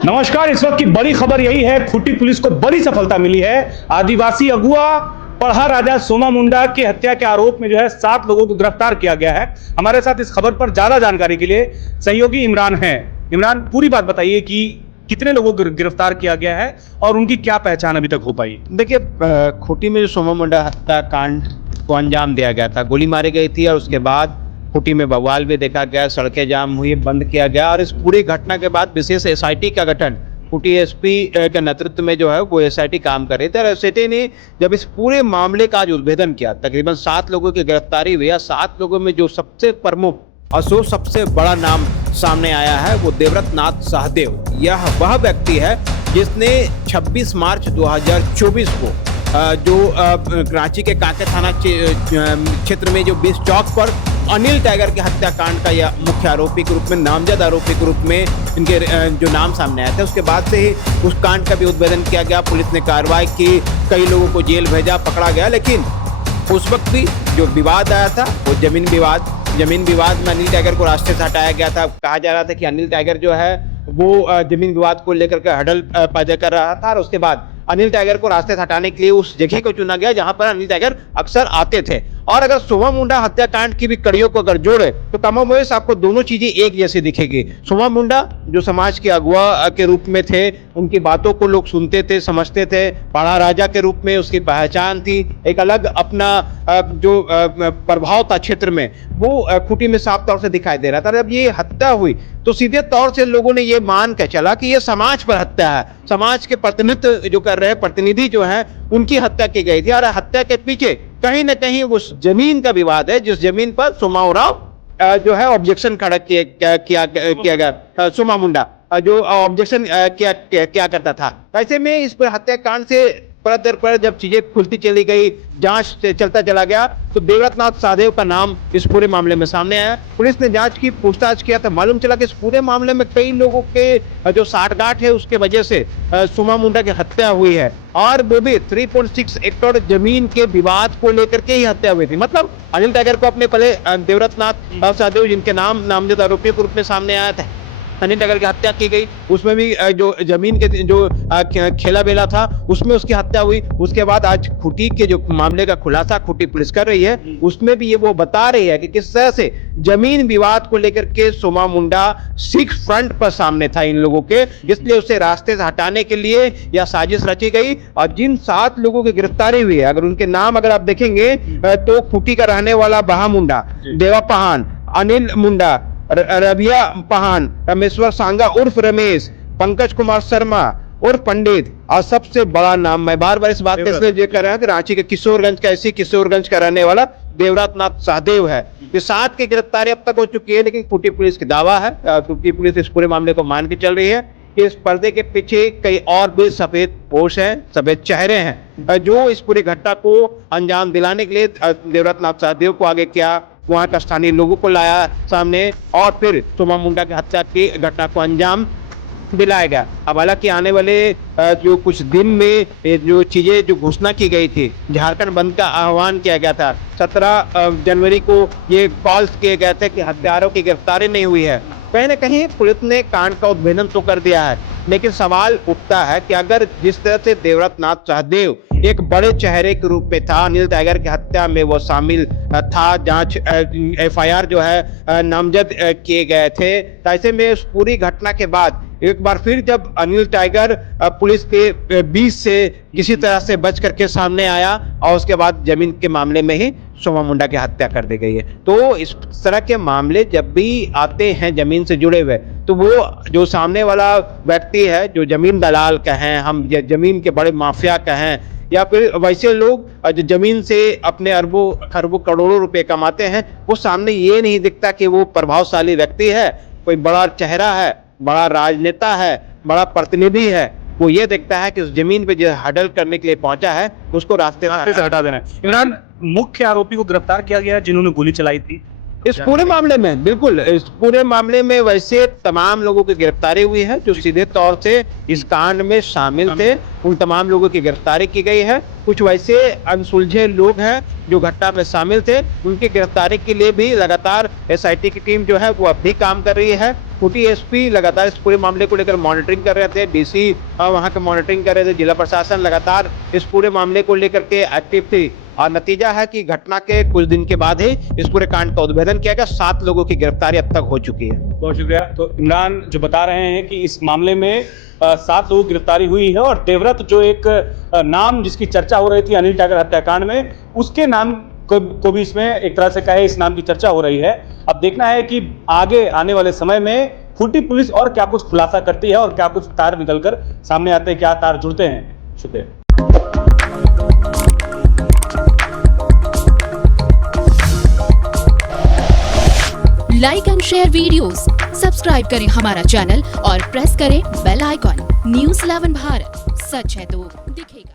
नमस्कार। इस वक्त की बड़ी खबर यही है, खूंटी पुलिस को बड़ी सफलता मिली है। आदिवासी अगुआ पढ़ा राजा सोमा मुंडा की हत्या के आरोप में 7 लोगों को गिरफ्तार किया गया है। हमारे साथ इस खबर पर ज्यादा जानकारी के लिए सहयोगी इमरान हैं। इमरान, पूरी बात बताइए कि कितने लोगों को गिरफ्तार किया गया है और उनकी क्या पहचान अभी तक हो पाई? देखिए, खूंटी में जो सोमा मुंडा हत्याकांड को अंजाम दिया गया था, गोली मारी गई थी और उसके बाद खूंटी में बवाल भी देखा गया, सड़कें जाम हुई, बंद किया गया। और इस पूरी घटना के बाद विशेष एसआईटी का गठन खूंटी एसपी के नेतृत्व में जो है वो एसआईटी काम कर रही थी। और एसआईटी ने जब इस पूरे मामले का आज उद्भेदन किया, तकरीबन 7 लोगों की गिरफ्तारी हुई है। 7 लोगों में जो सबसे प्रमुख और जो सबसे बड़ा नाम सामने आया है वो देवव्रत नाथ सहदेव। यह वह व्यक्ति है जिसने 26 मार्च 2024 को जो रांची के कांके थाना क्षेत्र में जो 20 चौक पर अनिल टाइगर के हत्याकांड का यह मुख्य आरोपी के रूप में, नामजद आरोपी के रूप में इनके जो नाम सामने आए थे। उसके बाद से ही उस कांड का भी उद्भेदन किया गया, पुलिस ने कार्रवाई की, कई लोगों को जेल भेजा, पकड़ा गया। लेकिन उस वक्त भी जो विवाद आया था वो जमीन विवाद में अनिल टाइगर को रास्ते से हटाया गया था। कहा जा रहा था कि अनिल टाइगर जो है वो जमीन विवाद को लेकर के हडल पैदा कर रहा था। और उसके बाद अनिल टाइगर को रास्ते से हटाने के लिए उस जगह को चुना गया जहां पर अनिल टाइगर अक्सर आते थे। और अगर सोमा मुंडा हत्याकांड की भी कड़ियों को अगर जोड़े तो कमोबेश आपको दोनों चीजें एक जैसी दिखेगी। सोमा मुंडा जो समाज के अगुआ के रूप में थे, उनकी बातों को लोग सुनते थे, समझते थे, पढ़ा राजा के रूप में उसकी पहचान थी, एक अलग अपना जो प्रभाव था क्षेत्र में, वो खूंटी में साफ तौर से दिखाई दे रहा था। जब ये हत्या हुई तो सीधे तौर से लोगों ने ये मान के चला कि ये समाज पर हत्या है, समाज के प्रतिनिधित्व जो कर रहे प्रतिनिधि जो है उनकी हत्या की गई थी। और हत्या के पीछे कहीं ना कहीं उस जमीन का विवाद है, जिस जमीन पर सोमा उरांव जो है ऑब्जेक्शन खड़ा किया गया। सोमा मुंडा जो ऑब्जेक्शन क्या करता था। ऐसे में इस पर हत्याकांड से परत दर पर जब चीजें खुलती चली गई, जांच से चलता चला गया, तो देवव्रत नाथ सहदेव का नाम इस पूरे मामले में सामने आया। पुलिस ने जांच की, पूछताछ किया तो मालूम चला कि इस पूरे मामले में कई लोगों के जो साठगांठ है उसके वजह से सोमा मुंडा की हत्या हुई है। और वो भी 3.6 एकड़ जमीन के विवाद को लेकर के ही हत्या हुई थी। मतलब अनिल टाइगर को अपने पहले देवव्रत नाथ सहदेव, जिनके नाम नामजद आरोपी के रूप में सामने आया था, अनिल टाइगर की हत्या की गई। उसमें भी जो जमीन के जो खेला बेला था उसमें उसकी हत्या हुई। उसके बाद आज खूंटी के जो मामले का खुलासा खूंटी पुलिस कर रही है, उसमें भी ये वो बता रही है कि किस तरह से जमीन विवाद को लेकर के सोमा मुंडा सिख फ्रंट पर सामने था इन लोगों के, इसलिए उसे रास्ते से हटाने के लिए यह साजिश रची गई। और जिन 7 लोगों की गिरफ्तारी हुई है, अगर उनके नाम अगर आप देखेंगे तो खूंटी का रहने वाला बहा मुंडा, देवा पहान, अनिल मुंडा, रबिया पहान, रमेश्वर सांगा उर्फ रमेश, पंकज कुमार शर्मा उर्फ पंडित, और सबसे बड़ा नाम, मैं बार बार इस बात का इसलिए कर रहा हूं कि रांची के किशोरगंज का रहने वाला देवव्रत नाथ सहदेव है। ये 7 की गिरफ्तारी अब तक हो चुकी है। लेकिन खूंटी पुलिस की दावा है, खूंटी पुलिस इस पूरे मामले को मान के चल रही है कि इस पर्दे के पीछे कई और भी सफेद पोश हैं, सफेद चेहरे हैं, जो इस पूरी घटना को अंजाम दिलाने के लिए देवव्रत नाथ सहदेव को आगे किया, वहां का स्थानीय लोगों को लाया सामने, और फिर सोमा मुंडा की हत्या की घटना को अंजाम दिलाया गया। अब हालांकि आने वाले जो कुछ दिन में जो चीजें जो घोषणा की गई थी, झारखंड बंद का आह्वान किया गया था, 17 जनवरी को ये कॉल्स किए गए थे कि हत्यारों की गिरफ्तारी नहीं हुई है। कहीं ना कहीं पुलिस ने कांड का उद्भेदन तो कर दिया है, लेकिन सवाल उठता है कि अगर जिस तरह से देवव्रत नाथ सहदेव एक बड़े चेहरे के रूप में था, अनिल टाइगर की हत्या में वो शामिल था, जांच एफआईआर जो है नामजद किए गए थे, तो ऐसे में उस पूरी घटना के बाद एक बार फिर जब अनिल टाइगर पुलिस के बीच से किसी तरह से बच करके सामने आया, और उसके बाद जमीन के मामले में ही सोमा मुंडा की हत्या कर दी गई है। तो इस तरह के मामले जब भी आते हैं जमीन से जुड़े हुए, तो वो जो सामने वाला व्यक्ति है, जो जमीन दलाल कहें हम, या जमीन के बड़े माफिया कहें, या फिर वैसे लोग जो जमीन से अपने अरबों खरबों करोड़ों रुपए कमाते हैं, वो सामने ये नहीं दिखता कि वो प्रभावशाली व्यक्ति है, कोई बड़ा चेहरा है, बड़ा राजनेता है, बड़ा प्रतिनिधि है। वो ये देखता है कि उस जमीन पे जो हडल करने के लिए पहुंचा है उसको रास्ते से हटा देना है। इमरान, मुख्य आरोपी को गिरफ्तार किया गया है जिन्होंने गोली चलाई थी इस पूरे मामले में। बिल्कुल, इस पूरे मामले में वैसे तमाम लोगों की गिरफ्तारी हुई है जो सीधे तौर से इस कांड में शामिल थे, उन तमाम लोगों की गिरफ्तारी की गई है। कुछ वैसे अनसुलझे लोग हैं जो घटना में शामिल थे, उनकी गिरफ्तारी के लिए भी लगातार एसआईटी की टीम जो है वो अब भी काम कर रही है। खूंटी एसपी लगातार इस पूरे मामले को लेकर मॉनिटरिंग कर रहे थे, डीसी वहां के मॉनिटरिंग कर रहे थे, जिला प्रशासन लगातार इस पूरे मामले को लेकर के एक्टिव थी और नतीजा है कि घटना के कुछ दिन के बाद ही इस पूरे कांड का उद्भेदन किया गया। 7 लोगों की गिरफ्तारी अब तक हो चुकी है। बहुत शुक्रिया। तो इमरान जो बता रहे हैं कि इस मामले में 7 लोगों की गिरफ्तारी हुई है और देवव्रत जो एक नाम जिसकी चर्चा हो रही थी अनिल टागर हत्याकांड में, उसके नाम को भी इसमें एक तरह से कहे इस नाम की चर्चा हो रही है। अब देखना है कि आगे आने वाले समय में खूंटी पुलिस और क्या कुछ खुलासा करती है और क्या कुछ तार निकलकर सामने आते हैं, क्या तार जुड़ते हैं। शुक्रिया। Like and share videos, subscribe करें हमारा चैनल और प्रेस करें बेल आइकॉन। न्यूज़ 11 भारत, सच है तो दिखेगा।